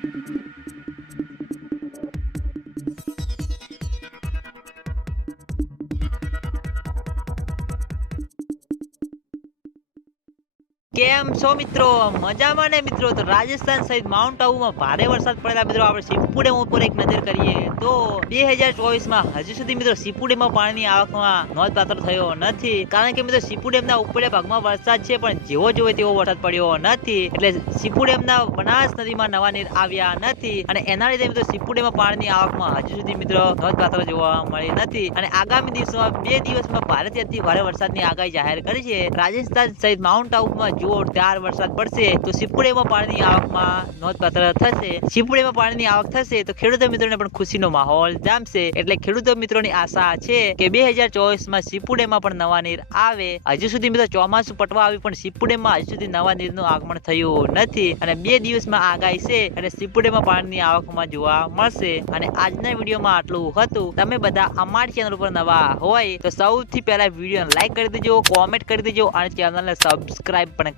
Thank you. કેમ છો મિત્રો? મજામાં ને મિત્રો? તો રાજસ્થાન સહિત માઉન્ટ આબુમાં ભારે વરસાદ પડેલા મિત્રો. આપણે સિપુડેમ ઉપર એક નજર કરીએ. તો બે હજાર ચોવીસમાં હજુ સુધી મિત્રો સીપુડેમાં પાણીની આવકમાં નોંધપાત્ર થયો નથી. કારણ કે મિત્રો સીપુ ડેમના ઉપરના ભાગમાં વરસાદ છે, પણ જેવો જોવે તેવો વરસાદ પડ્યો નથી. એટલે સીપુ ડેમના બનાસ નદીમાં નવા નીર આવ્યા નથી. અને એના લીધે મિત્રો સીપુડેમાં પાણીની આવકમાં હજુ સુધી મિત્રો નોંધપાત્ર જોવા મળી નથી. અને આગામી દિવસોમાં બે દિવસમાં ભારતીય અતિ ભારે વરસાદની આગાહી જાહેર કરી છે. રાજસ્થાન સહિત માઉન્ટ આબુમાં જોરદાર વરસાદ પડશે તો સીપુડેમાં પાણીની આવકમાં નોંધપાત્ર થશે. સીપુડેમાં પાણીની આવક થશે તો ખેડૂતો મિત્રોને પણ ખુશીનો માહોલ જામશે. એટલે ખેડૂતો મિત્રોની આશા છે કે બે હજાર ચોવીસમાં સીપુડેમાં પણ નવા નીર આવે. હજુ સુધી મિત્રો ચોમાસું પટવા આવ્યું પણ સીપુડેમાં હજુ સુધી નવા નીરનું આગમન થયું નથી અને બે દિવસમાં આગાહી છે અને સીપુડેમાં પાણીની આવકમાં જોવા મળશે. અને આજના વિડીયોમાં આટલું હતું. તમે બધા અમારી ચેનલ ઉપર નવા હોય તો સૌથી પહેલા વીડિયો લાઈક કરી દેજો, કોમેન્ટ કરી દેજો અને ચેનલને સબસ્ક્રાઇબ પણ